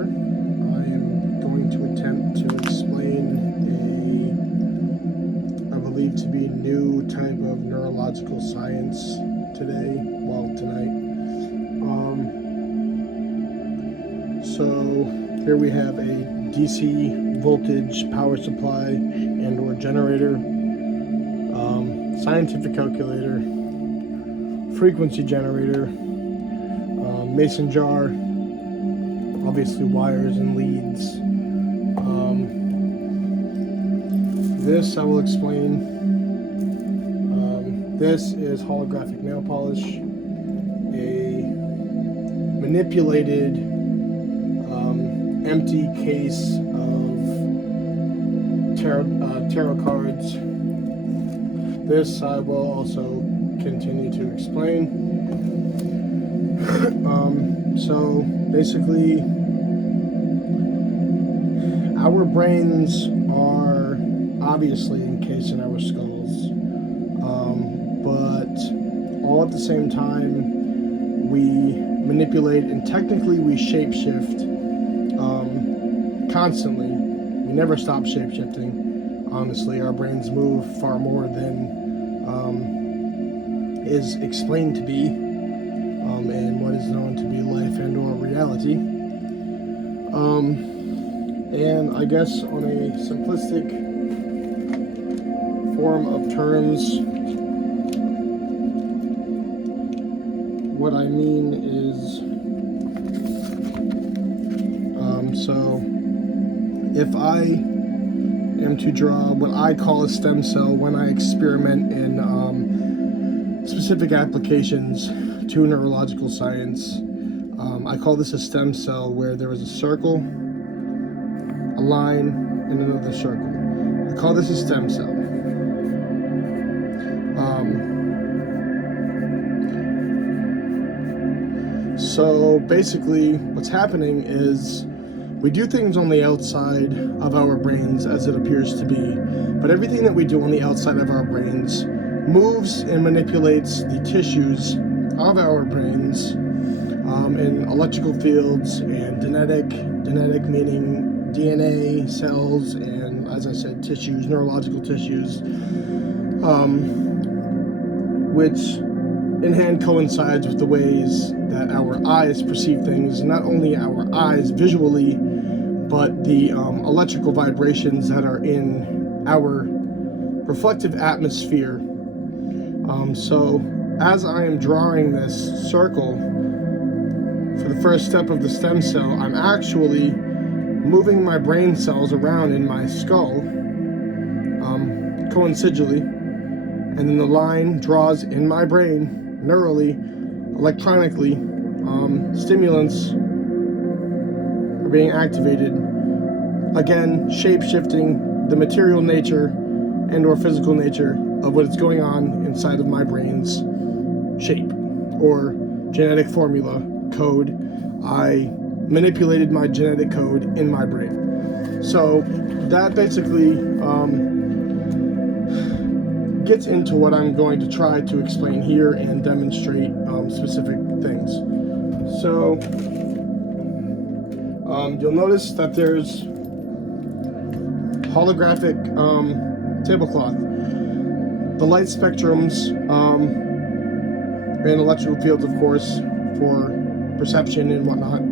Tyler. I am going to attempt to explain I believe to be new type of neurological science tonight. So here we have a DC voltage power supply and or generator, scientific calculator, frequency generator, mason jar, obviously wires and leads. This I will explain. This is holographic nail polish, a manipulated empty case of tarot cards. This I will also continue to explain. So basically, our brains are obviously encased in our skulls, but all at the same time we manipulate and technically we shapeshift constantly. We never stop shapeshifting. Honestly, our brains move far more than is explained to be in what is known to be life and or reality. And I guess on a simplistic form of terms, what I mean is, so if I am to draw what I call a stem cell when I experiment in specific applications to neurological science, I call this a stem cell where there is a circle, a line, and another circle. I call this a stem cell. So basically what's happening is we do things on the outside of our brains as it appears to be, but everything that we do on the outside of our brains moves and manipulates the tissues of our brains in electrical fields and genetic meaning DNA, cells, and as I said, tissues, neurological tissues, which in hand coincides with the ways that our eyes perceive things, not only our eyes visually, but the electrical vibrations that are in our reflective atmosphere. So as I am drawing this circle for the first step of the stem cell, I'm actually moving my brain cells around in my skull coincidentally, and then the line draws in my brain neurally, electronically. Stimulants are being activated, again shape-shifting the material nature and or physical nature of what is going on inside of my brain's shape or genetic formula code. I manipulated my genetic code in my brain. So that basically gets into what I'm going to try to explain here and demonstrate specific things. So you'll notice that there's holographic tablecloth. The light spectrums and electrical fields, of course, for perception and whatnot.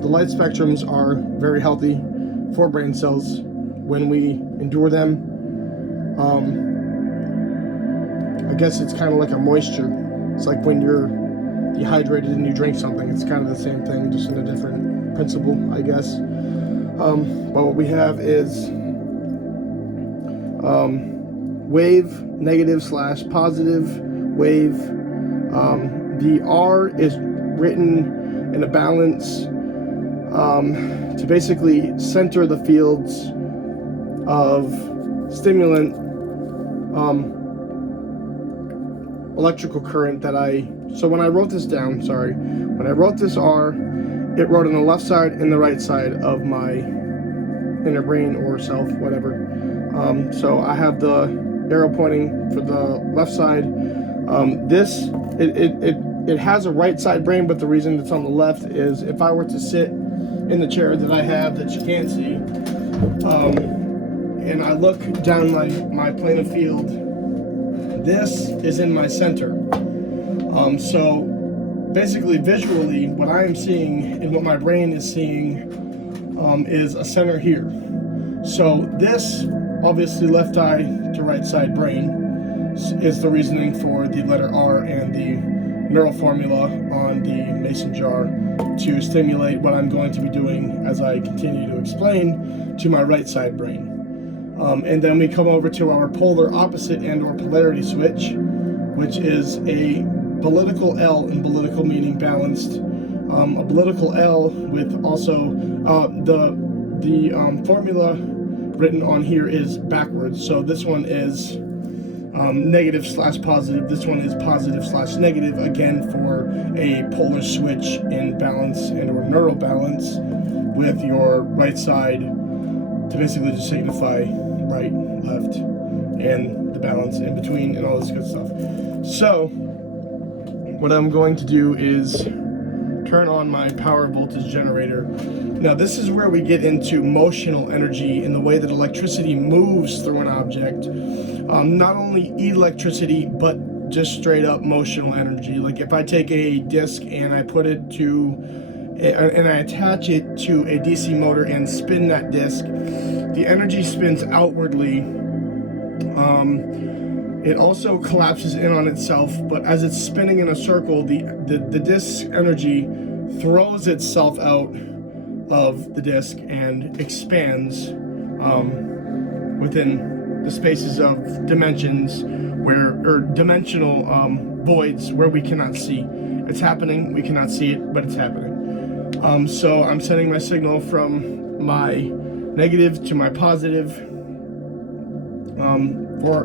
The light spectrums are very healthy for brain cells when we endure them. I guess it's kind of like a moisture. It's like when you're dehydrated and you drink something. It's kind of the same thing, just in a different principle, I guess. But what we have is wave, negative / positive wave. The R is written in a balance to basically center the fields of stimulant electrical current that so when I wrote this down, when I wrote this R, it wrote on the left side and the right side of my inner brain or self, whatever. So I have the arrow pointing for the left side. It has a right side brain, but the reason it's on the left is if I were to sit in the chair that I have that you can't see. And I look down my plane of field. This is in my center. So basically visually what I am seeing and what my brain is seeing is a center here. So this, obviously left eye to right side brain, is the reasoning for the letter R and the neural formula on the mason jar to stimulate what I'm going to be doing as I continue to explain to my right side brain. And then we come over to our polar opposite and or polarity switch, which is a political L, in political meaning balanced. A political L with also the formula written on here is backwards. So this one is negative slash positive. This one is positive slash negative, again for a polar switch in balance and or neural balance with your right side to basically just signify right, left, and the balance in between and all this good stuff. So what I'm going to do is turn on my power voltage generator. Now this is where we get into motional energy in the way that electricity moves through an object. Not only electricity, but just straight up motional energy. Like if I take a disc and I put it to, and I attach it to a DC motor and spin that disc, the energy spins outwardly. It also collapses in on itself, but as it's spinning in a circle, the disc energy throws itself out of the disc and expands within the spaces of dimensions or dimensional voids where we cannot see. It's happening, we cannot see it, but it's happening. So I'm sending my signal from my negative to my positive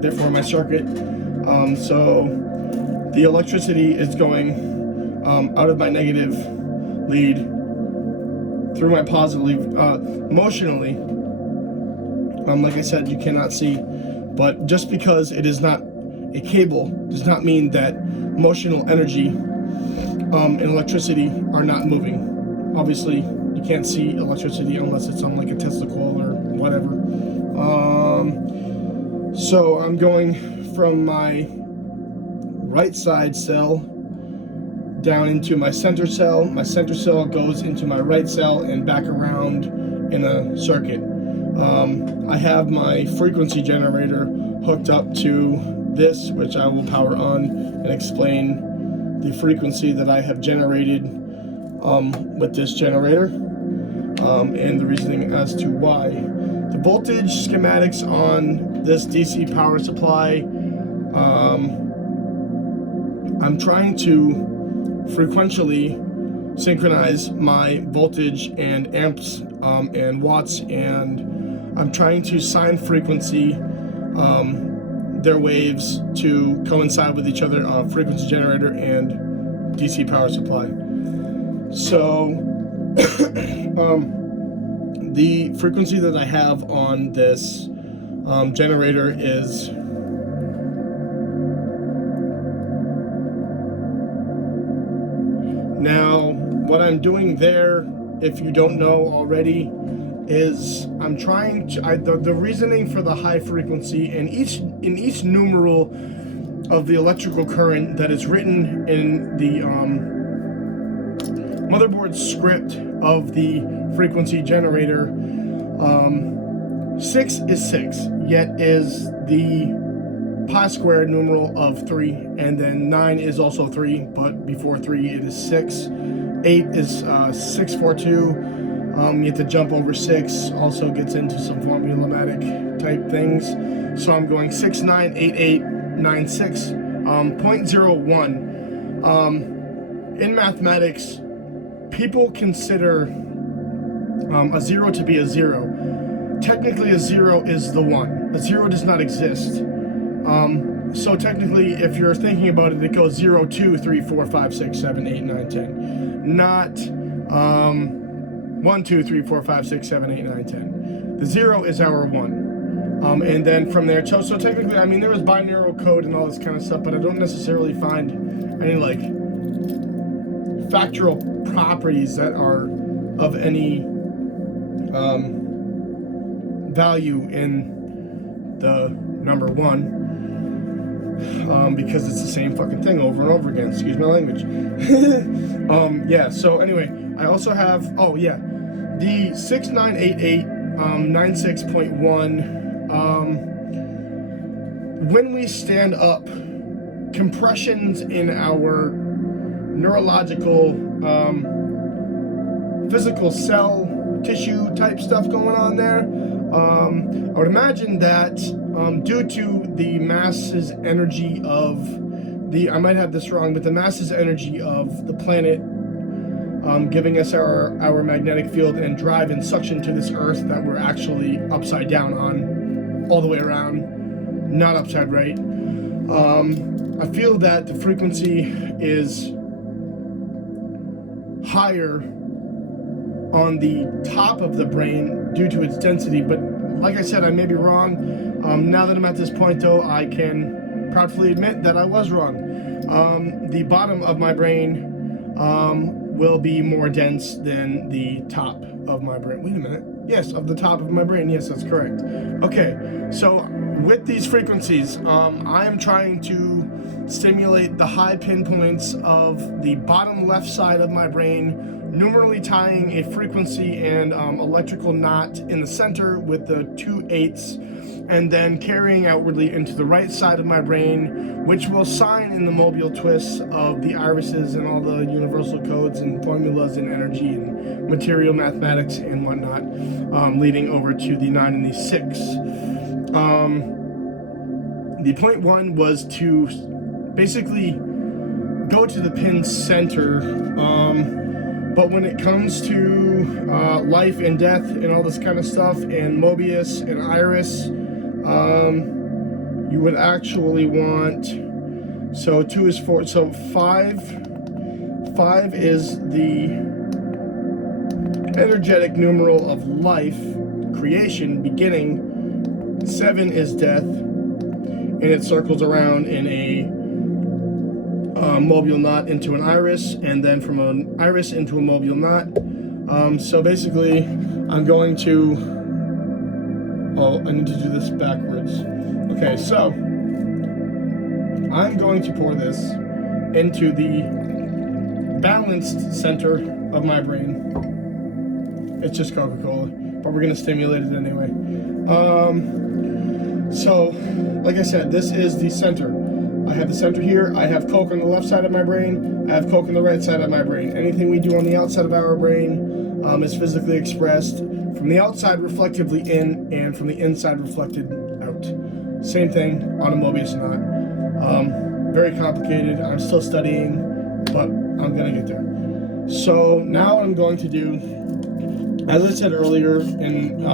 therefore my circuit. So the electricity is going out of my negative lead through my positive lead, motionally. Like I said, you cannot see, but just because it is not a cable does not mean that motional energy and electricity are not moving. Obviously, you can't see electricity unless it's on like a Tesla coil or whatever. So I'm going from my right side cell down into my center cell. My center cell goes into my right cell and back around in a circuit. I have my frequency generator hooked up to this, which I will power on and explain the frequency that I have generated with this generator and the reasoning as to why. The voltage schematics on this DC power supply, I'm trying to frequentially synchronize my voltage and amps and watts, and I'm trying to sine frequency their waves to coincide with each other, frequency generator and DC power supply. So the frequency that I have on this generator is now what I'm doing there, if you don't know already, is I'm trying to the reasoning for the high frequency in each numeral of the electrical current that is written in the motherboard script of the frequency generator. 6 is 6, yet is the pi squared numeral of 3, and then 9 is also 3, but before 3 it is 6. 8 is 642. You have to jump over 6, also gets into some formulamatic type things. So I'm going 698896, 0.01. In mathematics, people consider a 0 to be a 0. Technically, a 0 is the 1. A 0 does not exist. So technically, if you're thinking about it, it goes 0, 2, 3, 4, 5, 6, 7, 8, 9, 10. Not 1, 2, 3, 4, 5, 6, 7, 8, 9, 10. The 0 is our 1. And then from there, so technically, I mean, there is binaural code and all this kind of stuff, but I don't necessarily find any, like, factual properties that are of any value in the number 1, because it's the same fucking thing over and over again. Excuse my language. Yeah, so anyway, I also have, the 6988 96.1. When we stand up, compressions in our neurological, physical cell tissue type stuff going on there. I would imagine that due to the mass's energy of I might have this wrong, but the mass's energy of the planet giving us our magnetic field and drive and suction to this earth that we're actually upside down on, all the way around, not upside right. I feel that the frequency is higher on the top of the brain due to its density, but like I said, I may be wrong. Now that I'm at this point though, I can proudly admit that I was wrong. The bottom of my brain will be more dense than the top of my brain. Wait a minute. Yes, of the top of my brain. Yes, that's correct. Okay, so with these frequencies, I am trying to stimulate the high pinpoints of the bottom left side of my brain, numerally tying a frequency and electrical knot in the center with the 2/8, and then carrying outwardly into the right side of my brain, which will sign in the mobile twists of the irises and all the universal codes and formulas and energy and material mathematics and whatnot, leading over to the 9 and the 6. The point 1 was to basically go to the pin center, but when it comes to life and death and all this kind of stuff, and Mobius and Iris, you would actually want, so 2 is 4, so 5 is the energetic numeral of life, creation, beginning. 7 is death, and it circles around in a mobile knot into an iris, and then from an iris into a mobile knot. So basically, I'm going to, I need to do this backwards. Okay, so I'm going to pour this into the balanced center of my brain. It's just Coca-Cola, but we're gonna stimulate it anyway. So, like I said, this is the center. I have the center here. I have Coke on the left side of my brain. I have Coke on the right side of my brain. Anything we do on the outside of our brain is physically expressed from the outside reflectively in, and from the inside reflected out. Same thing on a Mobius knot. Very complicated. I'm still studying, but I'm gonna get there. So now what I'm going to do, as I said earlier in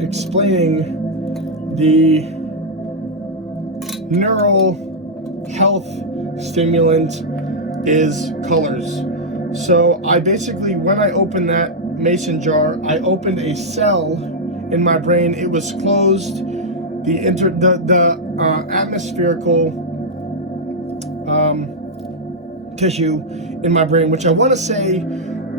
explaining the neural health stimulant, is colors. So I basically, when I opened that mason jar, I opened a cell in my brain. It was closed. The atmospherical tissue in my brain, which I want to say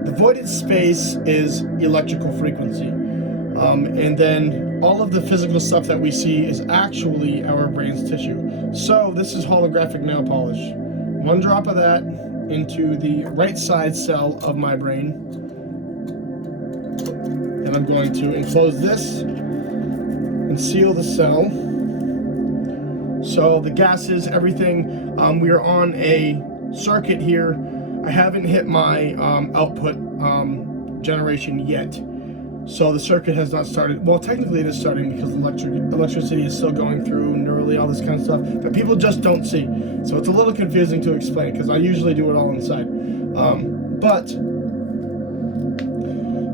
the voided space is electrical frequency, and then all of the physical stuff that we see is actually our brain's tissue. So this is holographic nail polish. 1 drop of that into the right side cell of my brain, and I'm going to enclose this and seal the cell. So the gases, everything, we are on a circuit here. I haven't hit my output generation yet. So the circuit has not started. Well, technically it is starting because electricity is still going through neurally, all this kind of stuff that people just don't see. So it's a little confusing to explain because I usually do it all inside.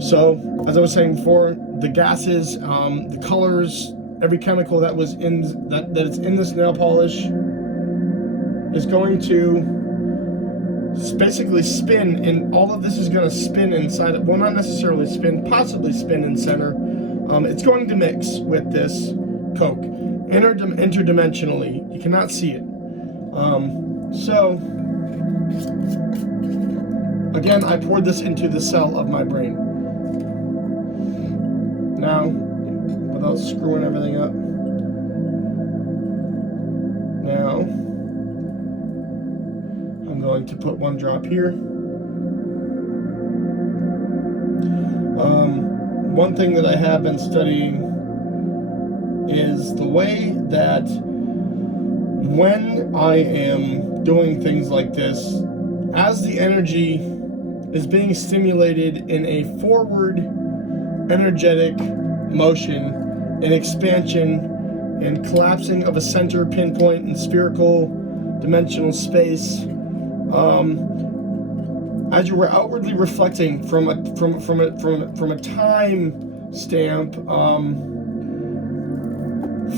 So as I was saying before, the gases, the colors, every chemical that was in that is in this nail polish is going to basically spin, and all of this is going to spin inside. Well, not necessarily spin, possibly spin in center. It's going to mix with this Coke interdimensionally. You cannot see it. So again, I poured this into the cell of my brain. now, without screwing everything up. Now, I'm going to put one drop here. One thing that I have been studying is the way that when I am doing things like this, as the energy is being stimulated in a forward energetic motion, an expansion and collapsing of a center, pinpoint, and spherical dimensional space, as you were outwardly reflecting from a time stamp,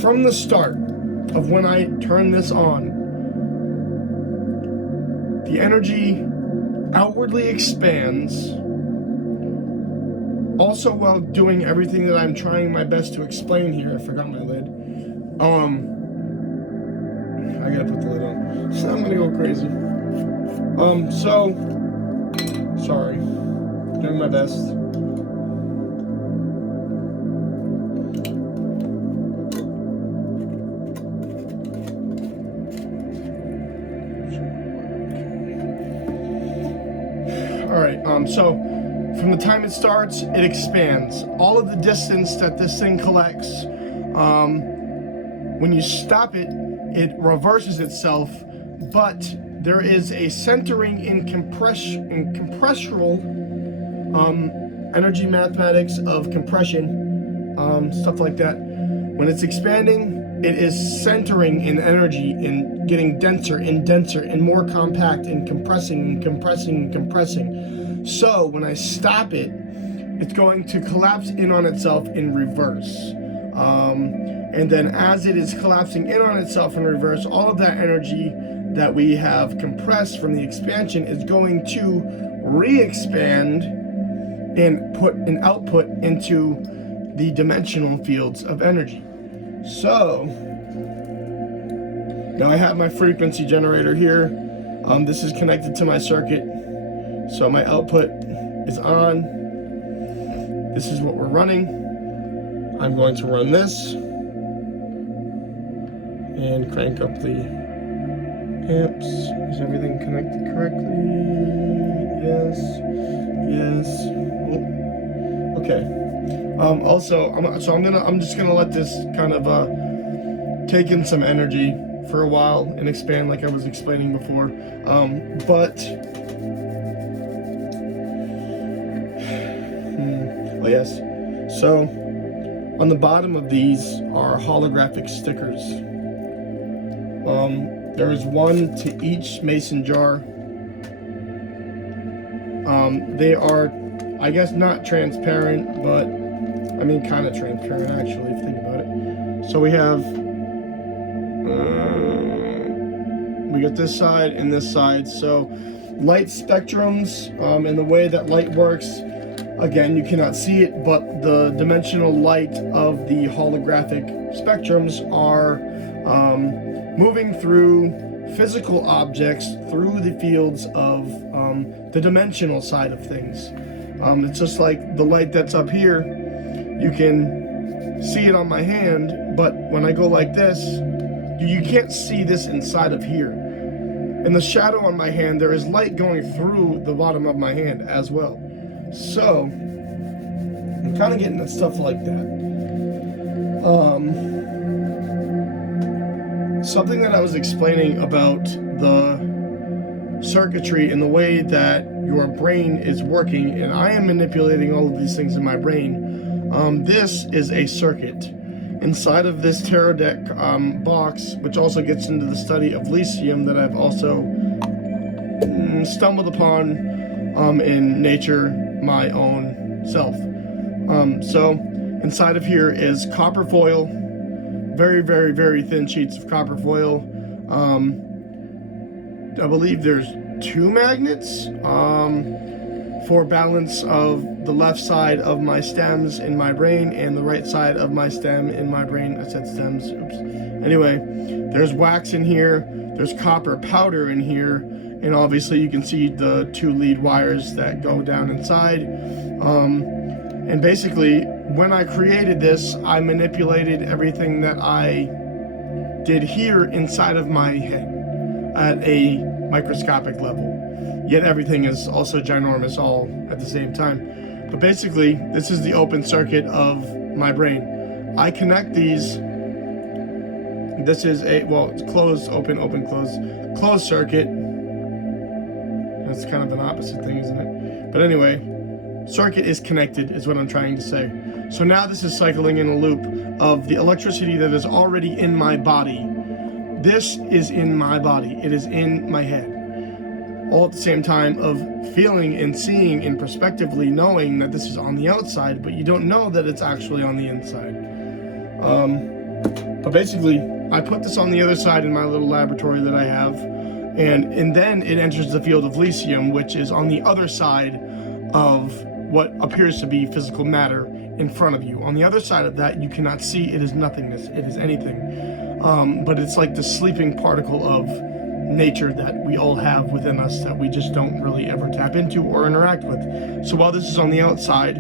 from the start of when I turn this on, the energy outwardly expands, also while doing everything that I'm trying my best to explain here. I forgot my lid. I gotta put the lid on. So I'm gonna go crazy. Sorry. Doing my best. Alright, so from the time it starts, it expands. All of the distance that this thing collects, when you stop it, it reverses itself, but there is a centering in compressional energy mathematics of compression, stuff like that. When it's expanding, it is centering in energy, in getting denser and more compact, and compressing. So when I stop it, it's going to collapse in on itself in reverse. And then as it is collapsing in on itself in reverse, all of that energy that we have compressed from the expansion is going to re-expand and put an output into the dimensional fields of energy. So now I have my frequency generator here. This is connected to my circuit. So my output is on. This is what we're running. I'm going to run this and crank up the amps. Is everything connected correctly? Yes. Oh. Okay. Also, I'm just gonna let this kind of take in some energy for a while and expand, like I was explaining before. Oh yes. So on the bottom of these are holographic stickers. There is one to each mason jar. They are, I guess, not transparent, but I mean kind of transparent actually, if you think about it. So we have, we got this side and this side. So light spectrums, and the way that light works, again, you cannot see it, but the dimensional light of the holographic spectrums are moving through physical objects through the fields of the dimensional side of things. It's just like the light that's up here, you can see it on my hand, but when I go like this, you can't see this inside of here. In the shadow on my hand, there is light going through the bottom of my hand as well. So I'm kind of getting at stuff like that. Something that I was explaining about the circuitry and the way that your brain is working, and I am manipulating all of these things in my brain. This is a circuit. Inside of this tarot deck box, which also gets into the study of Lyceum that I've also stumbled upon in nature, my own self. So inside of here is copper foil, very, very, very thin sheets of copper foil. I believe there's 2 magnets for balance of the left side of my stems in my brain and the right side of my stem in my brain. I said stems, oops. Anyway, there's wax in here, there's copper powder in here, and obviously you can see the 2 lead wires that go down inside. And basically, when I created this, I manipulated everything that I did here inside of my head at a microscopic level. Yet everything is also ginormous all at the same time. But basically, this is the open circuit of my brain. I connect these. This is a, well, it's closed, open, open, closed circuit. That's kind of an opposite thing, isn't it? But anyway, circuit is connected is what I'm trying to say. So now this is cycling in a loop of the electricity that is already in my body. This is in my body. It is in my head. All at the same time of feeling and seeing and prospectively knowing that this is on the outside, but you don't know that it's actually on the inside. But basically, I put this on the other side in my little laboratory that I have, and then it enters the field of Elysium, which is on the other side of what appears to be physical matter in front of you. On the other side of that, you cannot see. It is nothingness. It is anything. But it's like the sleeping particle of nature that we all have within us that we just don't really ever tap into or interact with. So while this is on the outside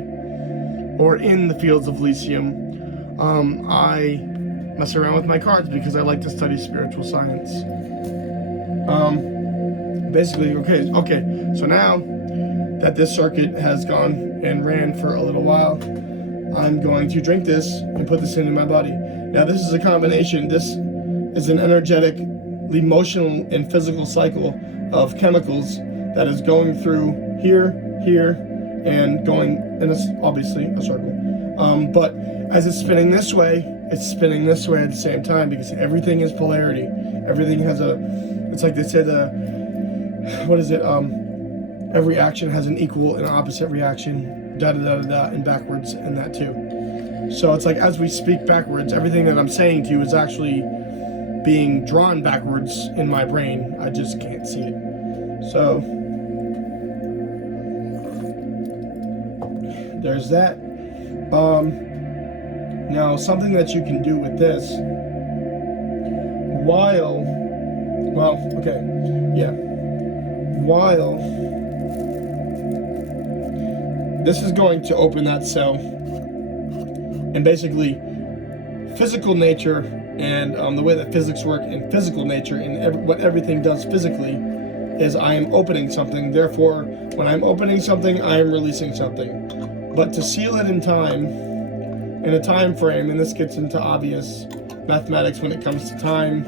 or in the fields of Elysium, I mess around with my cards because I like to study spiritual science. Basically, okay, so now that this circuit has gone and ran for a little while, I'm going to drink this and put this into my body. Now this is a combination. This is an energetic, emotional, and physical cycle of chemicals that is going through here, and going in obviously a circle. But as it's spinning this way, it's spinning this way at the same time because everything is polarity. Everything has it's like they say every action has an equal and opposite reaction, and backwards, and that too. So it's like as we speak backwards, everything that I'm saying to you is actually being drawn backwards in my brain. I just can't see it. So there's that. Now something that you can do with this while this is going to open that cell, and basically physical nature and the way that physics work in physical nature and what everything does physically is I am opening something. Therefore, when I'm opening something, I am releasing something. But to seal it in time, in a time frame, and this gets into obvious mathematics when it comes to time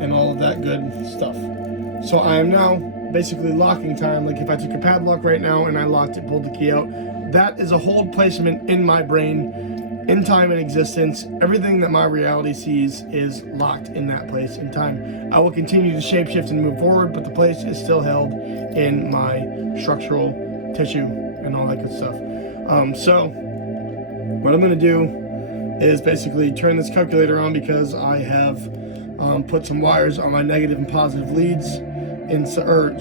and all of that good stuff. So I am now basically locking time. Like if I took a padlock right now and I locked it, pulled the key out, that is a hold placement in my brain, in time and existence. Everything that my reality sees is locked in that place in time. I will continue to shapeshift and move forward, but the place is still held in my structural tissue and all that good stuff. So what I'm going to do is basically turn this calculator on because I have put some wires on my negative and positive leads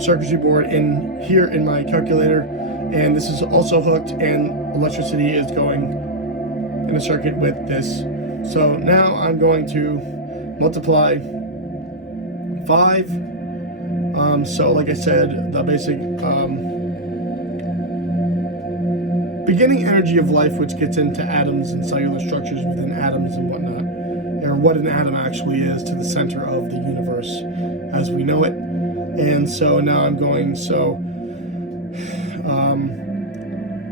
circuitry board in here in my calculator, and this is also hooked, and electricity is going in a circuit with this. So now I'm going to multiply 5. So like I said, the basic beginning energy of life, which gets into atoms and cellular structures within atoms and whatnot, or what an atom actually is to the center of the universe as we know it. And so now I'm going,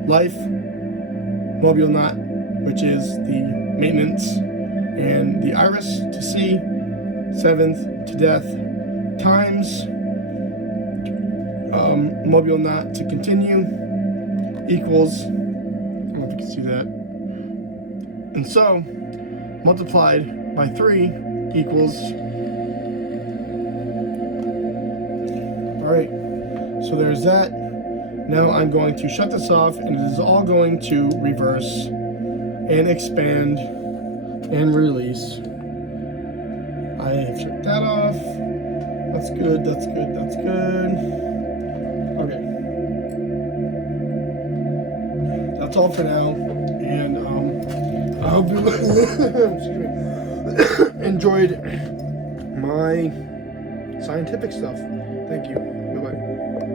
life, mobile knot, which is the maintenance, and the iris to see, 7th to death, times, mobile knot to continue, equals, I don't know if you can see that, and so, multiplied by 3 equals, alright, so there's that. Now I'm going to shut this off, and it is all going to reverse and expand and release. I have shut that off. That's good, that's good, that's good. Okay. That's all for now, and I hope you enjoyed my scientific stuff. Thank you.